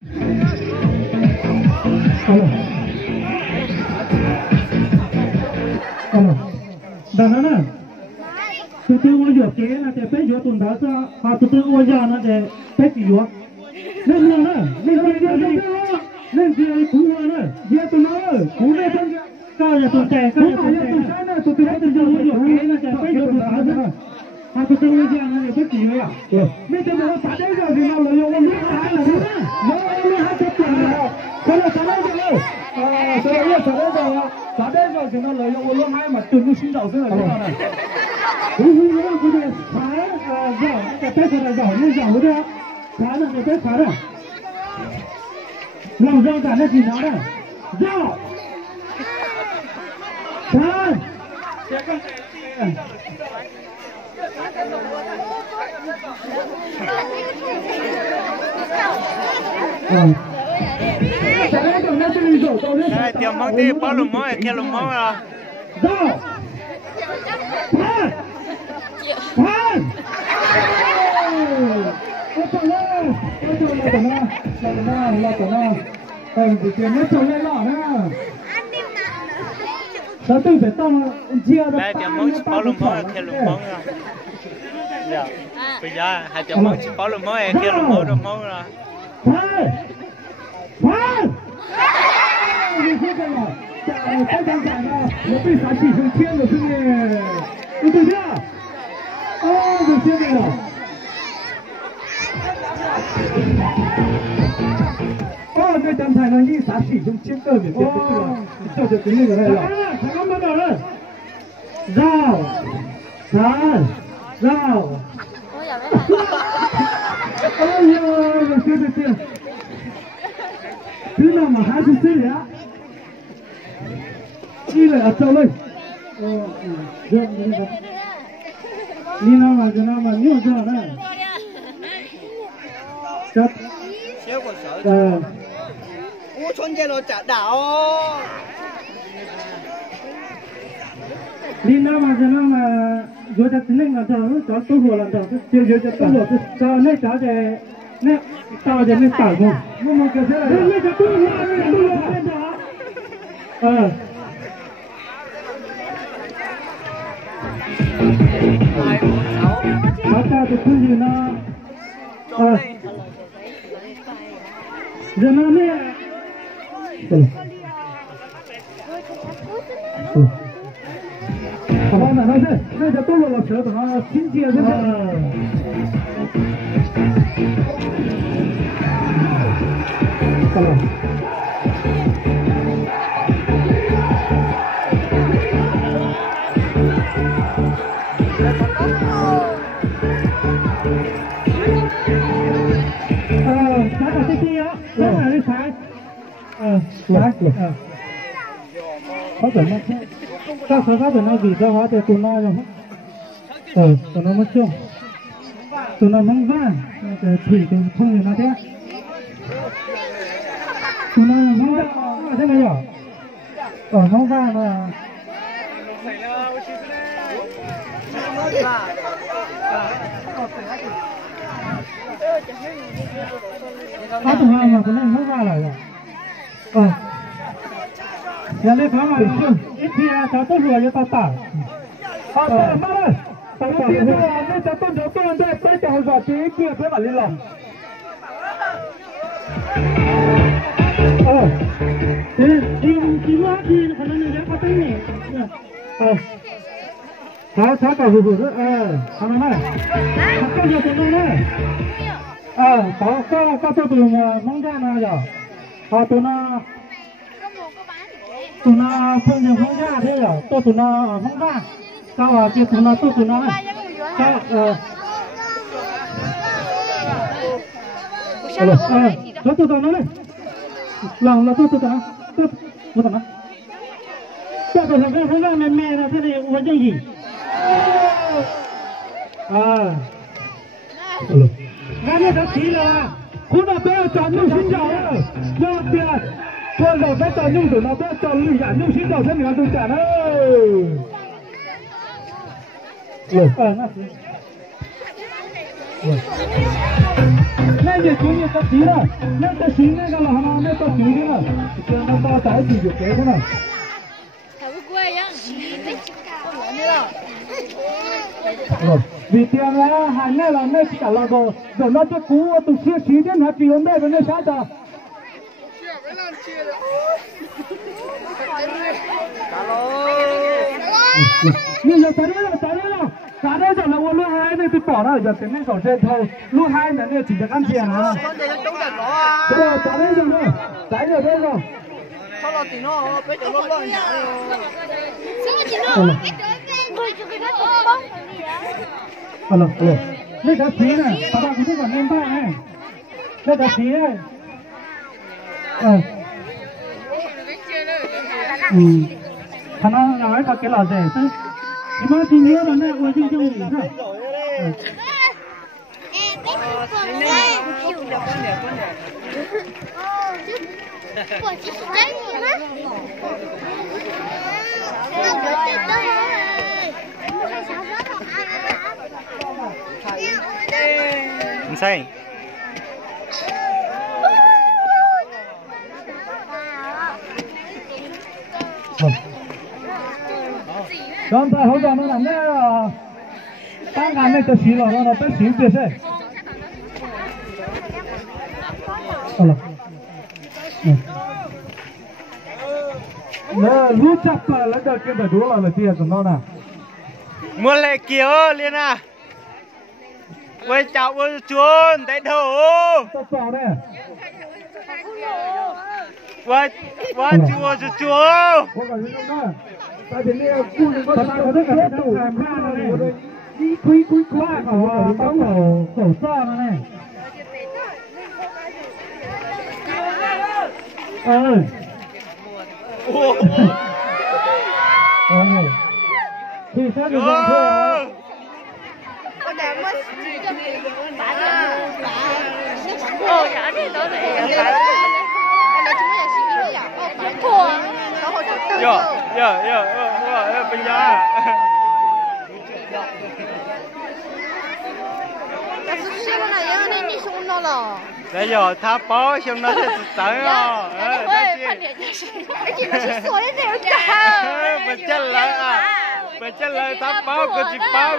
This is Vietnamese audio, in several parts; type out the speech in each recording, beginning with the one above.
đàn anh à, từ từ ngồi dọc kế là để bé dọc tuần đó sao, từ từ ngồi dọc là để bé chỉ dọc, lên luôn nữa, lên kia cú nữa, kia tuần đó, cú lên thân cao là tuần trẻ, cao là tuần trẻ, từ từ ngồi dọc kế là để bé dọc tuần đó sao, từ từ ngồi dọc là để bé chỉ dọc, mấy cái đó phải đấy rồi thì nào là dùng nước hái là đúng á, nó hái chết rồi, cái là phải đấy rồi. Tôi đã biết ở đây rồi thì nó lợi dụng luôn hai mà từng cái sinh đầu thế này thế này. Đúng rồi, cái này phá giỏi, cái tết này giỏi như giỏi đấy, phá là cái tết phá đấy. Làm rau cả nó gì nó đấy, rau, phá. Đây, tiểu mong đi bao lùm mong, kia lùm mong à. Rau, phá, phá. Sao tôi phải tông chia ra. Đây, tiểu mong bao lùm mong, kia lùm mong à. Dạ, bây giờ hai tiểu mong bao lùm mong, kia lùm mong à. Phá, phá. Cái thằng này nó bị phá chỉ xuống thiên rồi chứ nhỉ? Được chưa? Được chưa nhỉ? Cái thằng này nó đi phá chỉ xuống thiên cơ vậy? Cho được cái này rồi đấy. Thằng bắt đầu đấy. Rào, rào, rào. Được chưa? Thứ nào mà hai thứ đấy á? Đi lại ở châu lên. Đi nào mà nhiều chỗ này. Chặt. Xéo còn sợ. Ủa xuân kia nó chả đảo. Đi nào mà rồi chặt lên là cho tôi hồ làm cho chưa cho tôi hồ cho nên cho để nè tao để nên tao không. Mà cái thế này. Nên cho tôi hồ đó. Mata tu tu je na, je na ni. Apa nak nasi? Nasi tu lo cerita tu, cinci aja. Kalau. Có thể nó các số các nó vì sao hóa thì tụi nó rồi tụi nó mất chung tụi nó mong vang thủy tụi không gì nó thế tụi nó mong vang thế này rồi mong vang là có tụi nó mà tụi nó mong vang lại rồi giờ lấy phá mà ít khi cháu tốt rồi cho tao tả má ơi tao tả rồi nên cháu tốt anh đây tới cháu vào tí kia phía bản liên lòng đi quá đi khả năng này có tới nhỉ cháu cả hụt đó khả năng này có giờ tụi nó này có tôi tụi mong ra nào giờ tụi nó không nhiều không ra thế rồi tôi tụi nó không ra sao à kia tụi nó này sao tôi tụi nó này lòng là tôi tụi nó không ra mẹ là thế này uống gì cái này thật chỉ làคุณน่ะเป็นอาจารย์นุ่งชิ้นเดียวเลยยอดเยี่ยมคนเราเป็นอาจารย์นุ่งสุดเราเป็นอาจารย์นุ่งชิ้นเดียวใช่ไหมครับทุกท่านน่ะ nên gì chúng ta chỉ là nên ta chỉ nên cái là hàng nên ta chỉ đấy là cái nó to tại chỉ được cái này rồi vì tiền là hàng này là nên cả là rồi nó cho cú tụi chia xí đến hạt tiền đây bên đây sao ta như giờ tới đây rồi cả đây giờ là mua lúa hai này tôi bỏ ra giờ tiền này còn trên thôi lúa hai này chỉ được ăn tiền à rồi cả đây rồi đấy rồi đây rồi sao là tiền nó bây giờ nó lo nhà alo đây cá phí này các bạn cũng còn nên ba này đây cá phí này thằng nó nói cái lò rẻ chứ mà thì nhớ là này ôi chứ gì nữa Không sai. Chúng ta hỗ trợ nó làm cái tăng ngàn này cho xí rồi nó tới xí tuyệt đấy. Nè, lúc chập là cái bể đũa là tiền của nó nè. Mua lệ kiểu liền à. Quay chào quay chuồn thấy thổ. Tao chào đây. Quay chùa chùa. Tại vì này cùi có tất cả các tủ làm ra này. Quý quá khẩu so nó này. Thì sao được không thôi. dạ đi tới đây. Bây giờ. Bây giờ thả bó xong nó sẽ tới rồi. Mình chân lại à. Mình chân lại thả bó của chị bó.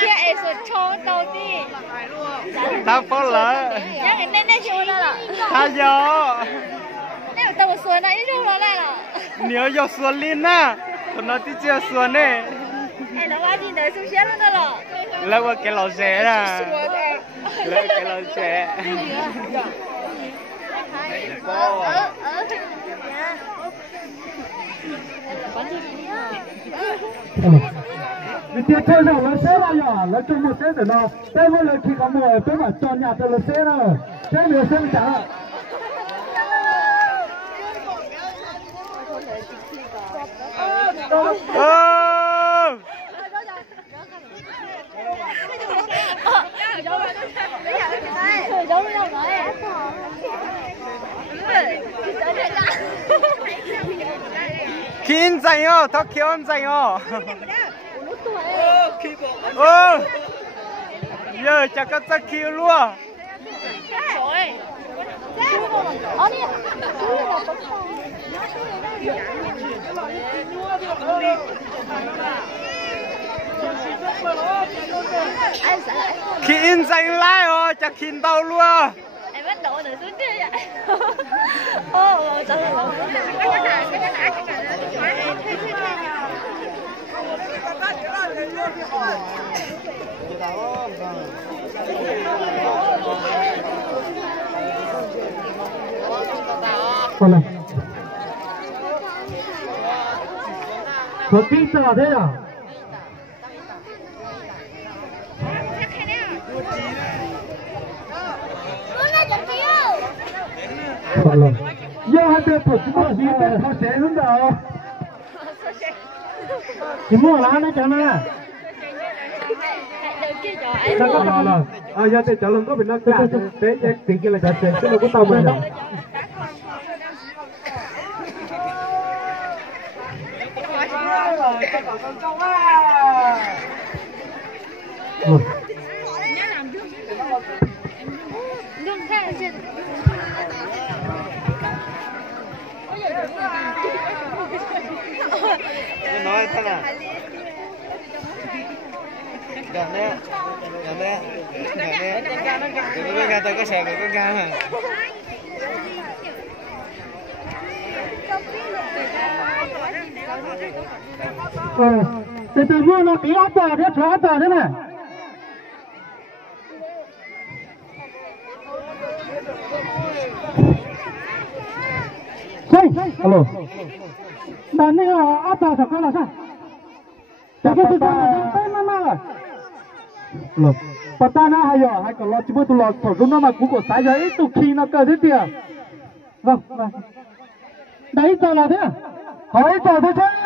Thế em sẽ cho đầu đi. Thả bó lại. Thả gió. Nếu tao xuân này đi đâu lại là. Nếu gió xuân lên á. Còn nó tí chưa xuân này. Em nó qua đi tới xuống xe luôn đó. Lấy qua cái lò xẻ ra. Lấy cái lò xẻ. Vì tiền chơi nào nó xé ra nhỏ, nó chung một xé để nó. Đây mỗi lần khi có mùa, tôi bảo cho nhà tôi là xé rồi. Xé nhiều xé chẳng ạ. Kinh dày ơ, thóc kéo em dày ơ. Giờ chắc có chắc kéo luôn. Kinh dày lại ơ, chắc kinh đau luôn. Em bắt đầu từ xuống kia vậy. Ô, trời ơi. Còn này. Có tí sợ thế à? Còn này. Giờ hai bên phục có gì bên có sẽ hướng đâu. Thì mua lá nó cho nó. Giờ thì trả lòng có bị nó cả. Thế tiền kia là trả tiền, chứ đâu có tao mình đâu. Lương thế chứ. Tôi nói thế nào? Gần đấy, gần đấy, gần đấy. Đừng có ra tới cái xe của con ca mà. từ từ mua nó tí áp vào thế, cho áp vào thế này. Alo. Đàn này là áp vào thật là sao? Cái thứ là tên mà rồi. Alo. Pata na hay rồi, hay còn lo chỉ mới tôi lo thổi rung nó mà cú của sái giấy từ khi nó cơ thế tiền. Vâng, vâng. Đấy giờ là thế à? Hỏi giờ thôi chứ.